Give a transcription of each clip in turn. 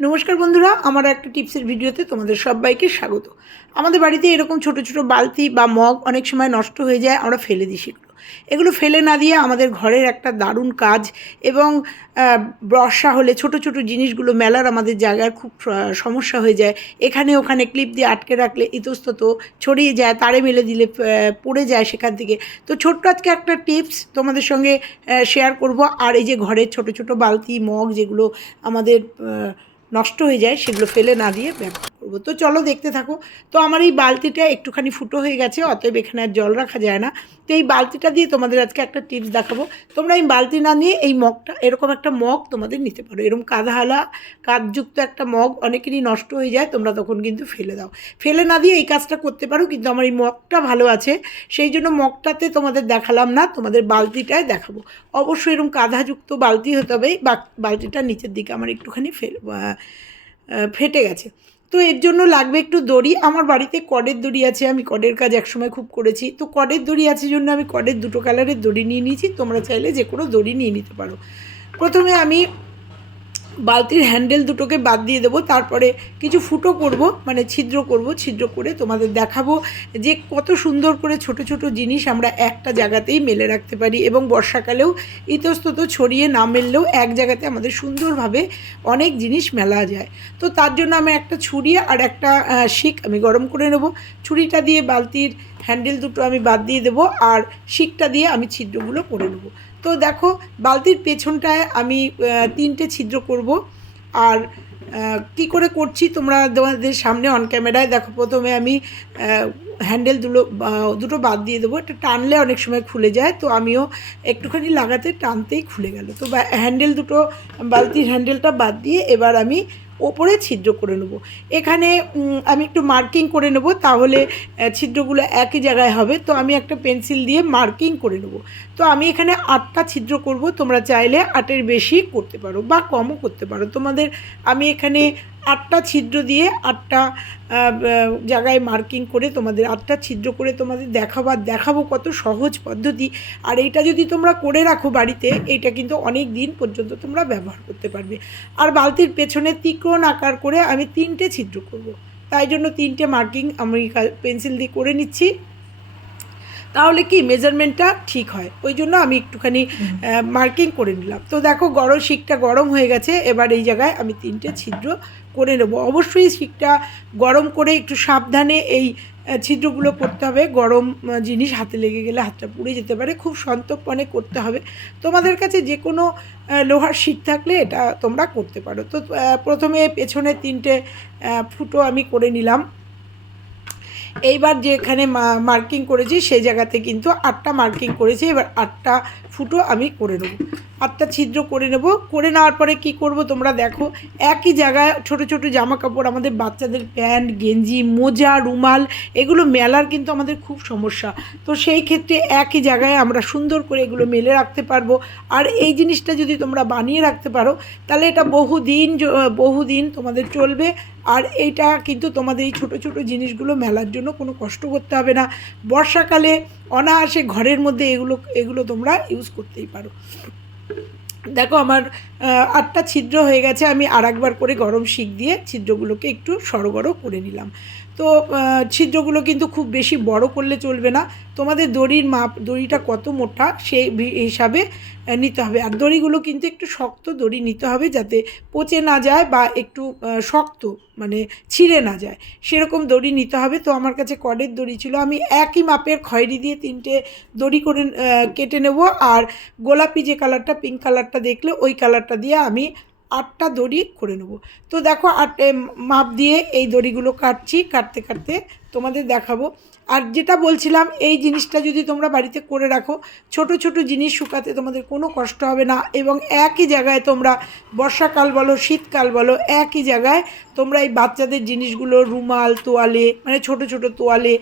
নমস্কার বন্ধুরা, আমার একটা টিপসের ভিডিওতে তোমাদের সবাইকে স্বাগত। আমাদের বাড়িতে এরকম ছোট ছোট বালতি বা মগ অনেক সময় নষ্ট হয়ে যায়, আমরা ফেলে দিই সেগুলো। এগুলো ফেলে না দিয়ে আমাদের ঘরের একটা দারুণ কাজ এবং বর্ষা হলে ছোট ছোট জিনিসগুলো মেলার আমাদের জায়গার খুব সমস্যা হয়ে যায়। এখানে ওখানে ক্লিপ দিয়ে আটকে রাখলে ইতস্তত ছড়িয়ে যায়, তারে মেলে দিলে পড়ে যায় সেখান থেকে। তো ছোট্ট আজকে একটা টিপস তোমাদের সঙ্গে শেয়ার করব। আর এই যে ঘরের ছোট ছোট বালতি, মগ যেগুলো আমাদের নষ্ট হয়ে যায় সেগুলো ফেলে না দিয়ে করব। তো চলো দেখতে থাকো। তো আমার এই বালতিটা একটুখানি ফুটো হয়ে গেছে অতএব এখানে আর জল রাখা যায় না। তো এই বালতিটা দিয়ে তোমাদের আজকে একটা টিপস দেখাবো। তোমরা এই বালতি না নিয়ে এই মগটা এরকম একটা মগ তোমাদের নিতে পারো। এরকম কাঁধালা কাঁধযুক্ত একটা মগ অনেকেরই নষ্ট হয়ে যায় তোমরা তখন কিন্তু ফেলে দাও। ফেলে না দিয়ে এই কাজটা করতে পারো কিন্তু আমার এই মগটা ভালো আছে। সেই জন্য মগটাতে তোমাদের দেখালাম না তোমাদের বালতিটায় দেখাবো। অবশ্যই এরকম কাঁধাযুক্ত বালতি হতে হবে। বালতিটা নিচের দিকে আমার একটুখানি আহ, ফেটে গেছে। তো এর জন্য লাগবে একটু দড়ি। আমার বাড়িতে কডের দড়ি আছে, আমি কডের কাজ একসময় খুব করেছি। তো কডের দড়ি আছে জন্য আমি কডের দুটো কালারের দড়ি নিয়ে নিয়েছি, তোমরা চাইলে যে কোনো দড়ি নিয়ে নিতে পারো। প্রথমে আমি বালতির হ্যান্ডেল দুটোকে বাদ দিয়ে দেবো, তারপরে কিছু ফুটো করব মানে ছিদ্র করব, ছিদ্র করে তোমাদের দেখাবো যে কত সুন্দর করে ছোট ছোট জিনিস আমরা একটা জায়গাতেই মেলে রাখতে পারি এবং বর্ষাকালেও ইতস্তত ছড়িয়ে না মেললেও এক জায়গাতে আমাদের সুন্দরভাবে অনেক জিনিস মেলা যায়। তো তার জন্য আমি একটা ছুরি আর একটা শিক আমি গরম করে নেব। ছুরিটা দিয়ে বালতির হ্যান্ডেল দুটো আমি বাদ দিয়ে দেবো আর শিকটা দিয়ে আমি ছিদ্রগুলো করে নেব। তো দেখো, বালতির পেছনটায় আমি তিনটে ছিদ্র করব। আর কি করে করছি তোমরা তোমাদের সামনে অন ক্যামেরায় দেখো, প্রথমে আমি হ্যান্ডেল দুটো দুটো বাদ দিয়ে দেবো। এটা টানলে অনেক সময় খুলে যায়, তো আমিও একটুখানি লাগাতে টানতেই খুলে গেল। তো হ্যান্ডেল দুটো, বালতির হ্যান্ডেলটা বাদ দিয়ে এবার আমি ওপরে ছিদ্র করে নেব। এখানে আমি একটু মার্কিং করে নেব, তাহলে ছিদ্রগুলো একই জায়গায় হবে। তো আমি একটা পেন্সিল দিয়ে মার্কিং করে নেব। তো আমি এখানে আটটা ছিদ্র করব, তোমরা চাইলে আটের বেশি করতে পারো বা কমও করতে পারো। তোমাদের, আমি এখানে আটটা ছিদ্র দিয়ে আটটা জায়গায় মার্কিং করে তোমাদের, আটটা ছিদ্র করে তোমাদের দেখাবো আর দেখাবো কত সহজ পদ্ধতি। আর এইটা যদি তোমরা করে রাখো বাড়িতে, এইটা কিন্তু অনেক দিন পর্যন্ত তোমরা ব্যবহার করতে পারবে। আর বালতির পেছনে তীক্ষ্ণ আকার করে আমি তিনটে ছিদ্র করব। তাই জন্য তিনটে মার্কিং আমি পেন্সিল দিয়ে করে নিচ্ছি। তাহলে কি মেজারমেন্টটা ঠিক হয়? ওই জন্য আমি একটুখানি মার্কিং করে নিলাম। তো দেখো গরম শিকটা গরম হয়ে গেছে এবার এই জায়গায় আমি তিনটে ছিদ্র করে নেব। অবশ্যই শিকটা গরম করে একটু সাবধানে এই ছিদ্রগুলো করতে হবে। গরম জিনিস হাতে লেগে গেলে হাতটা পুড়ে যেতে পারে। খুব সন্তর্পণে করতে হবে। তোমাদের কাছে যে কোনো লোহার শিক থাকলে এটা তোমরা করতে পারো। তো প্রথমে পেছনে তিনটে ফুটো আমি করে নিলাম। এইবার যেখানে মার্কিং করেছি, সেই জায়গাতে কিন্তু আটটা মার্কিং করেছি। এবার আটটা ফুটো আমি করে নেব। আটটা ছিদ্র করে নেব। করে নেওয়ার পরে কি করব তোমরা দেখো, একই জায়গায় ছোট ছোট জামা কাপড় আমাদের বাচ্চাদের প্যান্ট, গেঞ্জি, মোজা, রুমাল, এগুলো মেলার কিন্তু আমাদের খুব সমস্যা। তো সেই ক্ষেত্রে একই জায়গায় আমরা সুন্দর করে এগুলো মেলে রাখতে পারব। আর এই জিনিসটা যদি তোমরা বানিয়ে রাখতে পারো, তাহলে এটা বহুদিন বহুদিন তোমাদের চলবে। আর এইটা কিন্তু তোমাদের এই ছোটো ছোটো জিনিসগুলো মেলার জন্য কোনো কষ্ট করতে হবে না। বর্ষাকালে অনায়াসে ঘরের মধ্যে এগুলো এগুলো তোমরা ইউজ করতেই পারো। দেখো আমার আটটা ছিদ্র হয়ে গেছে, আমি আর একবার করে গরম শিক দিয়ে ছিদ্রগুলোকে একটু সরগরও করে নিলাম। তো ছিদ্রগুলো কিন্তু খুব বেশি বড় করলে চলবে না। তোমাদের দড়ির মাপ, দড়িটা কত মোটা সেই হিসাবে নিতে হবে। আর দড়িগুলো কিন্তু একটু শক্ত দড়ি নিতে হবে যাতে পচে না যায় বা একটু শক্ত মানে ছিঁড়ে না যায়। সেরকম দড়ি নিতে হবে। তো আমার কাছে কডের দড়ি ছিল। আমি একই মাপের খয়েরি দিয়ে তিনটে দড়ি করে কেটে নেব। আর গোলাপি যে কালারটা, পিঙ্ক কালারটা দেখলে ওই কালারটা দিয়ে আমি আটটা দড়ি করে নেব। তো দেখো আট মাপ দিয়ে এই দড়িগুলো কাটছি, কাটতে কাটতে তোমাদের দেখাবো। আর যেটা বলছিলাম, এই জিনিসটা যদি তোমরা বাড়িতে করে রাখো, ছোট ছোট জিনিস শুকাতে তোমাদের কোনো কষ্ট হবে না এবং একই জায়গায় তোমরা বর্ষাকাল বলো, শীতকাল বলো, একই জায়গায় তোমরা এই বাচ্চাদের জিনিসগুলো, রুমাল, তোয়ালে মানে ছোট ছোট তোয়ালে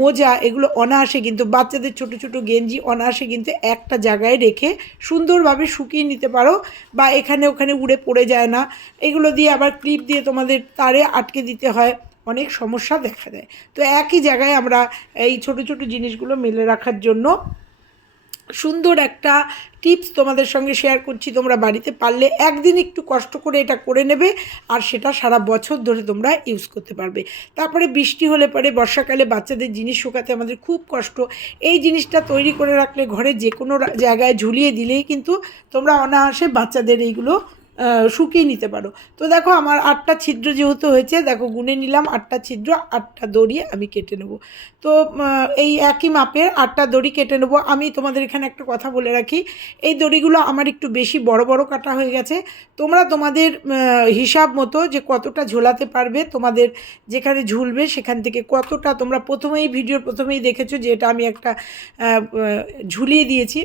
মোজা, এগুলো অনায়াসে কিন্তু বাচ্চাদের ছোট ছোট গেঞ্জি অনায়াসে কিন্তু একটা জায়গায় রেখে সুন্দরভাবে শুকিয়ে নিতে পারো বা এখানে ওখানে উড়ে পড়ে যায় না। এগুলো দিয়ে আবার ক্লিপ দিয়ে তোমাদের তারে আটকে দিতে হয়। অনেক সমস্যা দেখা দেয়। তো একই জায়গায় আমরা এই ছোট ছোট জিনিসগুলো মেলে রাখার জন্য সুন্দর একটা টিপস তোমাদের সঙ্গে শেয়ার করছি। তোমরা বাড়িতে পারলে একদিন একটু কষ্ট করে এটা করে নেবে আর সেটা সারা বছর ধরে তোমরা ইউজ করতে পারবে। তারপরে বৃষ্টি হলে পরে বর্ষাকালে বাচ্চাদের জিনিস শুকাতে আমাদের খুব কষ্ট। এই জিনিসটা তৈরি করে রাখলে ঘরে যে কোনো জায়গায় ঝুলিয়ে দিলেই কিন্তু তোমরা অনায়াসে বাচ্চাদের এইগুলো শুকিয়ে নিতে পারো। তো দেখো আমার আটটা ছিদ্র যেহেতু হয়েছে, দেখো গুনে নিলাম আটটা ছিদ্র, আটটা দড়ি আমি কেটে নেব। তো এই একই মাপের আটটা দড়ি কেটে নেব। আমি তোমাদের এখানে একটা কথা বলে রাখি, এই দড়িগুলো আমার একটু বেশি বড় বড় কাটা হয়ে গেছে। তোমরা তোমাদের হিসাব মতো যে কতটা ঝোলাতে পারবে, তোমাদের যেখানে ঝুলবে সেখান থেকে কতটা তোমরা প্রথমেই, ভিডিওর প্রথমেই দেখেছ যে এটা আমি একটা ঝুলিয়ে দিয়েছি।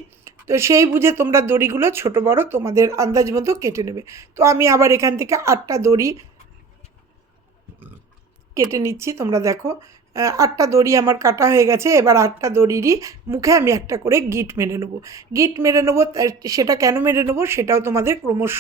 তো সেই বুঝে তোমরা দড়িগুলো ছোট বড় তোমাদের আন্দাজ মতো কেটে নেবে। তো আমি আবার এখান থেকে আটটা দড়ি কেটে নিচ্ছি, তোমরা দেখো। আটটা দড়ি আমার কাটা হয়ে গেছে, এবার আটটা দড়িরই মুখে আমি একটা করে গিট মেরে নেব। গিট মেরে নেব সেটা কেন মেরে নেব সেটাও তোমাদের ক্রমশ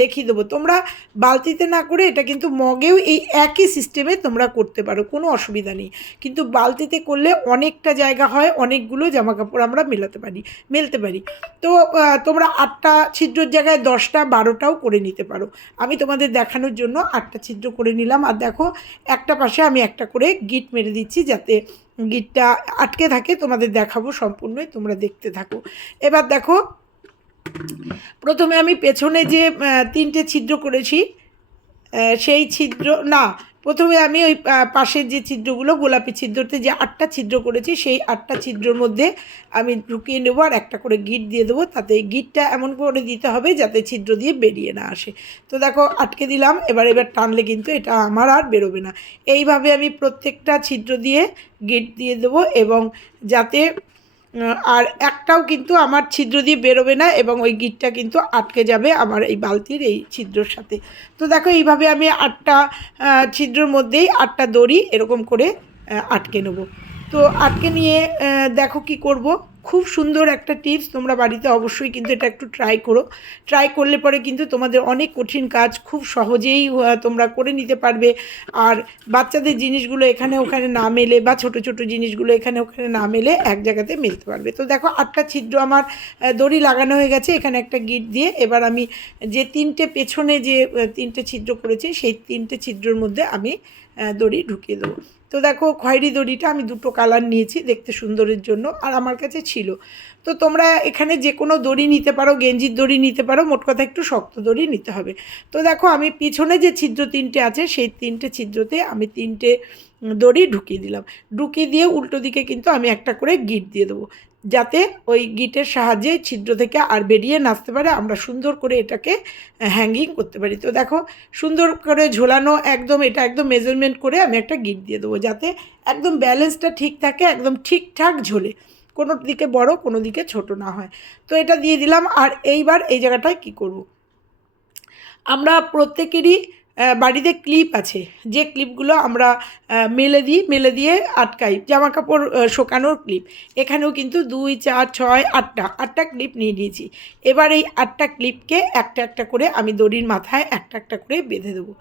দেখিয়ে দেবো। তোমরা বালতিতে না করে এটা কিন্তু মগেও এই একই সিস্টেমে তোমরা করতে পারো, কোনো অসুবিধা নেই। কিন্তু বালতিতে করলে অনেকটা জায়গা হয়, অনেকগুলো জামা কাপড় আমরা মেলাতে পারি, মেলতে পারি। তো তোমরা আটটা ছিদ্রর জায়গায় দশটা, বারোটাও করে নিতে পারো। আমি তোমাদের দেখানোর জন্য আটটা ছিদ্র করে নিলাম। আর দেখো, একটা পাশে আমি একটা করে গিট মেরে দিচ্ছি যাতে গিটটা আটকে থাকে, তোমাদের দেখাবো সম্পূর্ণই, তোমরা দেখতে থাকো। এবার দেখো, প্রথমে আমি পেছনে যে তিনটে ছিদ্র করেছি সেই ছিদ্র, না প্রথমে আমি ওই পাশের যে ছিদ্রগুলো, গোলাপি ছিদ্রতে যে আটটা ছিদ্র করেছি, সেই আটটা ছিদ্রর মধ্যে আমি ঢুকিয়ে নেব আর একটা করে গিট দিয়ে দেবো। তাতে গিটটা এমন করে দিতে হবে যাতে ছিদ্র দিয়ে বেরিয়ে না আসে। তো দেখো, আটকে দিলাম। এবার এবার টানলে কিন্তু এটা আমার আর বেরোবে না। এইভাবে আমি প্রত্যেকটা ছিদ্র দিয়ে গিট দিয়ে দেবো এবং যাতে আর একটাও কিন্তু আমার ছিদ্র দিয়ে বেরোবে না এবং ওই গিটটা কিন্তু আটকে যাবে আমার এই বালতির এই ছিদ্রর সাথে। তো দেখো, এইভাবে আমি আটটা ছিদ্রর মধ্যেই আটটা দড়ি এরকম করে আটকে নেব। তো আটকে নিয়ে দেখো কি করব। খুব সুন্দর একটা টিপস তোমরা বাড়িতে অবশ্যই কিন্তু এটা একটু ট্রাই করো। ট্রাই করলে পরে কিন্তু তোমাদের অনেক কঠিন কাজ খুব সহজেই তোমরা করে নিতে পারবে। আর বাচ্চাদের জিনিসগুলো এখানে ওখানে না মেলে বা ছোট ছোট জিনিসগুলো এখানে ওখানে না মেলে এক জায়গাতে মেলতে পারবে। তো দেখো, আটটা ছিদ্র আমার দড়ি লাগানো হয়ে গেছে। এখানে একটা গিট দিয়ে এবার আমি যে তিনটে পেছনে যে তিনটে ছিদ্র করেছি, সেই তিনটে ছিদ্রর মধ্যে আমি দড়ি ঢুকিয়ে দেবো। তো দেখো, খয়েরি দড়িটা আমি দুটো কালার নিয়েছি দেখতে সুন্দরের জন্য, আর আমার কাছে ছিল। তো তোমরা এখানে যে কোনো দড়ি নিতে পারো, গেঞ্জির দড়ি নিতে পারো, মোট কথা একটু শক্ত দড়ি নিতে হবে। তো দেখো, আমি পিছনে যে ছিদ্র তিনটে আছে, সেই তিনটে ছিদ্রতে আমি তিনটে দড়ি ঢুকিয়ে দিলাম। ঢুকিয়ে দিয়ে উল্টো দিকে কিন্তু আমি একটা করে গিট দিয়ে দেবো। যাতে ওই গিটের সাহায্যে ছিদ্র থেকে আর বেরিয়ে নাচতে পারে। আমরা সুন্দর করে এটাকে হ্যাঙ্গিং করতে পারি। তো দেখো, সুন্দর করে ঝোলানো একদম, এটা একদম মেজারমেন্ট করে আমি একটা গিট দিয়ে দেবো যাতে একদম ব্যালেন্সটা ঠিক থাকে, একদম ঠিকঠাক ঝোলে। কোনো দিকে বড়, কোনো দিকে ছোট না হয়। তো এটা দিয়ে দিলাম। আর এইবার এই জায়গাটায় কি করব? আমরা প্রত্যেকেরই বাড়িতে ক্লিপ আছে। যে ক্লিপগুলো আমরা মেলে দিই, মেলে দিয়ে আটকাই। জামা কাপড় শোকানোর ক্লিপ এখানেও কিন্তু দুই, চার, ছয়, আটটা আটটা ক্লিপ নিয়ে নিয়েছি। এবার এই আটটা ক্লিপকে একটা একটা করে আমি দড়ির মাথায় একটা একটা করে বেঁধে দেবো।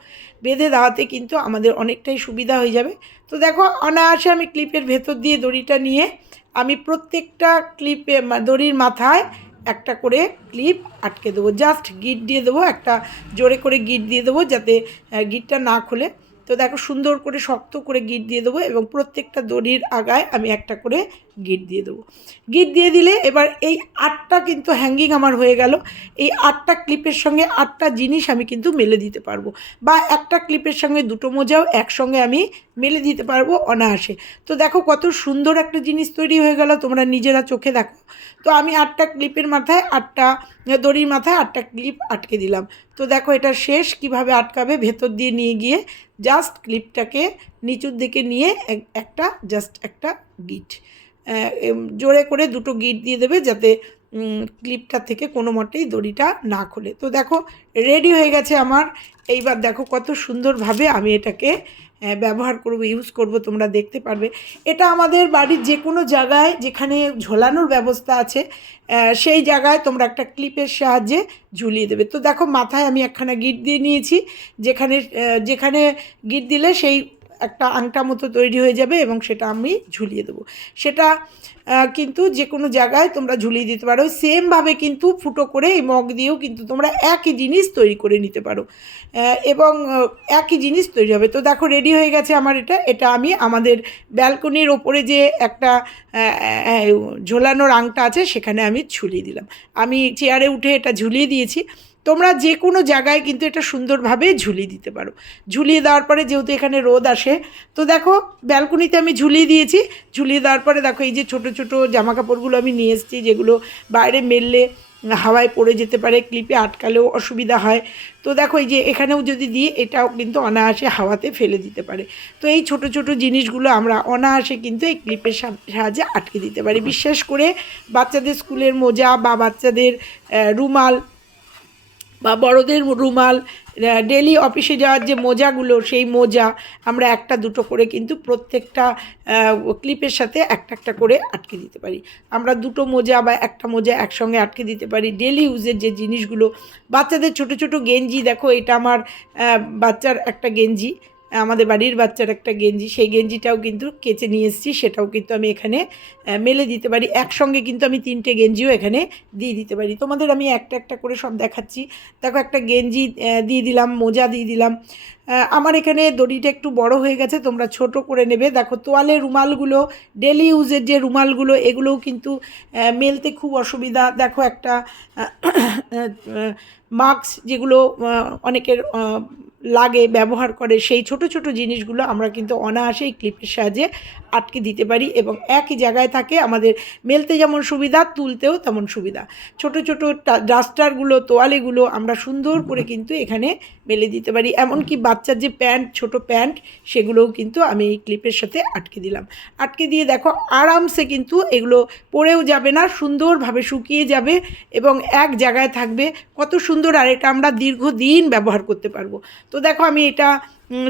বেঁধে দেওয়াতে কিন্তু আমাদের অনেকটাই সুবিধা হয়ে যাবে। তো দেখো, অনায়াসে আমি ক্লিপের ভেতর দিয়ে দড়িটা নিয়ে আমি প্রত্যেকটা ক্লিপে দড়ির মাথায় একটা করে ক্লিপ আটকে দেবো। জাস্ট গিট দিয়ে দেবো, একটা জোরে করে গিট দিয়ে দেবো যাতে গিটটা না খোলে। তো দেখো সুন্দর করে শক্ত করে গিট দিয়ে দেবো এবং প্রত্যেকটা দড়ির আগায় আমি একটা করে গিট দিয়ে দেবো। গিট দিয়ে দিলে এবার এই আটটা কিন্তু হ্যাঙ্গিং আমার হয়ে গেল। এই আটটা ক্লিপের সঙ্গে আটটা জিনিস আমি কিন্তু মেলে দিতে পারব বা একটা ক্লিপের সঙ্গে দুটো মোজাও একসঙ্গে আমি মেলে দিতে পারব অনায়াসে। তো দেখো কত সুন্দর একটা জিনিস তৈরি হয়ে গেল তোমরা নিজেরা চোখে দেখো। তো আমি আটটা ক্লিপের মাথায় আটটা দড়ির মাথায় আটটা ক্লিপ আটকে দিলাম। তো দেখো এটা শেষ, কীভাবে আটকাবে ভেতর দিয়ে নিয়ে গিয়ে জাস্ট ক্লিপটাকে নিচুর দিকে নিয়ে একটা, জাস্ট একটা গিট। জোরে করে দুটো গিট দিয়ে দেবে যাতে ক্লিপটা থেকে কোনো মতেই দড়িটা না খোলে। তো দেখো রেডি হয়ে গেছে আমার। এইবার দেখো কত সুন্দরভাবে আমি এটাকে ব্যবহার করব ইউজ করব, তোমরা দেখতে পারবে। এটা আমাদের বাড়ির যে কোনো জায়গায় যেখানে ঝোলানোর ব্যবস্থা আছে সেই জায়গায় তোমরা একটা ক্লিপের সাহায্যে ঝুলিয়ে দেবে। তো দেখো, মাথায় আমি একখানা গিট দিয়ে নিয়েছি। যেখানে যেখানে গিট দিলে সেই একটা আংটা মতো তৈরি হয়ে যাবে এবং সেটা আমি ঝুলিয়ে দেবো। সেটা কিন্তু যে কোনো জায়গায় তোমরা ঝুলিয়ে দিতে পারো। সেমভাবে কিন্তু ফুটো করে এই মগ দিয়েও কিন্তু তোমরা একই জিনিস তৈরি করে নিতে পারো। এবং একই জিনিস তৈরি হবে। তো দেখো রেডি হয়ে গেছে আমার এটা। এটা আমি আমাদের ব্যালকনির ওপরে যে একটা ঝোলানোর আংটা আছে, সেখানে আমি ঝুলিয়ে দিলাম। আমি চেয়ারে উঠে এটা ঝুলিয়ে দিয়েছি। তোমরা যে কোনো জায়গায় কিন্তু এটা সুন্দরভাবে ঝুলিয়ে দিতে পারো। ঝুলিয়ে দেওয়ার পরে যেহেতু এখানে রোদ আসে, তো দেখো ব্যালকনিতে আমি ঝুলিয়ে দিয়েছি। ঝুলিয়ে দেওয়ার পরে দেখো এই যে ছোটো ছোটো জামা কাপড়গুলো আমি নিয়ে এসেছি, যেগুলো বাইরে মেললে হাওয়ায় পড়ে যেতে পারে, ক্লিপে আটকালেও অসুবিধা হয়। তো দেখো এই যে এখানেও যদি দিই, এটাও কিন্তু অনায়াসে হাওয়াতে ফেলে দিতে পারে। তো এই ছোট ছোট জিনিসগুলো আমরা অনায়াসে কিন্তু এই ক্লিপের সাহায্যে আটকে দিতে পারি। বিশেষ করে বাচ্চাদের স্কুলের মোজা বা বাচ্চাদের রুমাল বা বড়দের রুমাল ডেলি অফিসে যাওয়ার যে মোজাগুলো, সেই মোজা আমরা একটা দুটো করে কিন্তু প্রত্যেকটা ক্লিপের সাথে একটা একটা করে আটকে দিতে পারি। আমরা দুটো মোজা বা একটা মোজা একসঙ্গে আটকে দিতে পারি। ডেলি ইউজের যে জিনিসগুলো, বাচ্চাদের ছোট ছোট গেঞ্জি, দেখো এটা আমার বাচ্চার একটা গেঞ্জি। আমাদের বাড়ির বাচ্চার একটা গেঞ্জি, সেই গেঞ্জিটাও কিন্তু কেচে নিয়ে এসেছি, সেটাও কিন্তু আমি এখানে মেলে দিতে পারি। একসঙ্গে কিন্তু আমি তিনটে গেঞ্জিও এখানে দিয়ে দিতে পারি। তোমাদের আমি একটা একটা করে সব দেখাচ্ছি। দেখো একটা গেঞ্জি দিয়ে দিলাম, মোজা দিয়ে দিলাম। আমার এখানে দড়িটা একটু বড় হয়ে গেছে, তোমরা ছোট করে নেবে। দেখো, তোয়ালে রুমালগুলো ডেলি ইউজের যে রুমালগুলো, এগুলোও কিন্তু মেলতে খুব অসুবিধা। দেখো একটা মাস্ক যেগুলো অনেকের লাগে, ব্যবহার করে, সেই ছোট ছোট জিনিসগুলো আমরা কিন্তু অনায়াসেই ক্লিপের সাহায্যে আটকে দিতে পারি এবং একই জায়গায় থাকে, আমাদের মেলতে যেমন সুবিধা, তুলতেও তেমন সুবিধা। ছোট ছোট ডাস্টারগুলো, তোয়ালেগুলো আমরা সুন্দর করে কিন্তু এখানে মেলে দিতে পারি। এমনকি বাচ্চার যে প্যান্ট, ছোট প্যান্ট, সেগুলোও কিন্তু আমি এই ক্লিপের সাথে আটকে দিলাম। আটকে দিয়ে দেখো, আরামসে কিন্তু এগুলো পড়েও যাবে না, সুন্দরভাবে শুকিয়ে যাবে এবং এক জায়গায় থাকবে। কত সুন্দর, আর এটা আমরা দীর্ঘদিন ব্যবহার করতে পারব। তো দেখো আমি এটা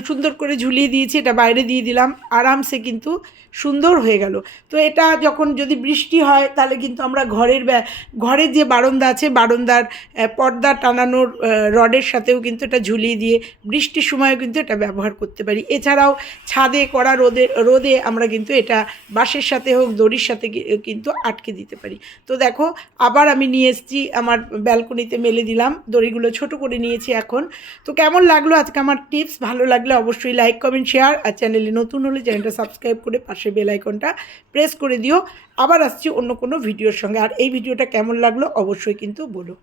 সুন্দর করে ঝুলিয়ে দিয়েছি, এটা বাইরে দিয়ে দিলাম, আরামসে কিন্তু সুন্দর হয়ে গেল। তো এটা যখন যদি বৃষ্টি হয়, তাহলে কিন্তু আমরা ঘরের ঘরের যে বারান্দা আছে, বারান্দার পর্দা টানানোর রডের সাথেও কিন্তু এটা ঝুলিয়ে দিয়ে বৃষ্টির সময়ও কিন্তু এটা ব্যবহার করতে পারি। এছাড়াও ছাদে করা রোদে রোদে আমরা কিন্তু এটা বাঁশের সাথে হোক, দড়ির সাথে কিন্তু আটকে দিতে পারি। তো দেখো, আবার আমি নিয়ে এসেছি, আমার ব্যালকনিতে মেলে দিলাম, দড়িগুলো ছোট করে নিয়েছি এখন। তো কেমন লাগল আজকে আমার টিপস? ভালো লাগলে অবশ্যই লাইক কমেন্ট শেয়ার আর চ্যানেলে নতুন হলে চ্যানেলটা সাবস্ক্রাইব করে পাশে বেল আইকনটা প্রেস করে দিও। আবার আসছি অন্য কোনো ভিডিওর সঙ্গে। আর এই ভিডিওটা কেমন লাগল অবশ্যই কিন্তু বলো।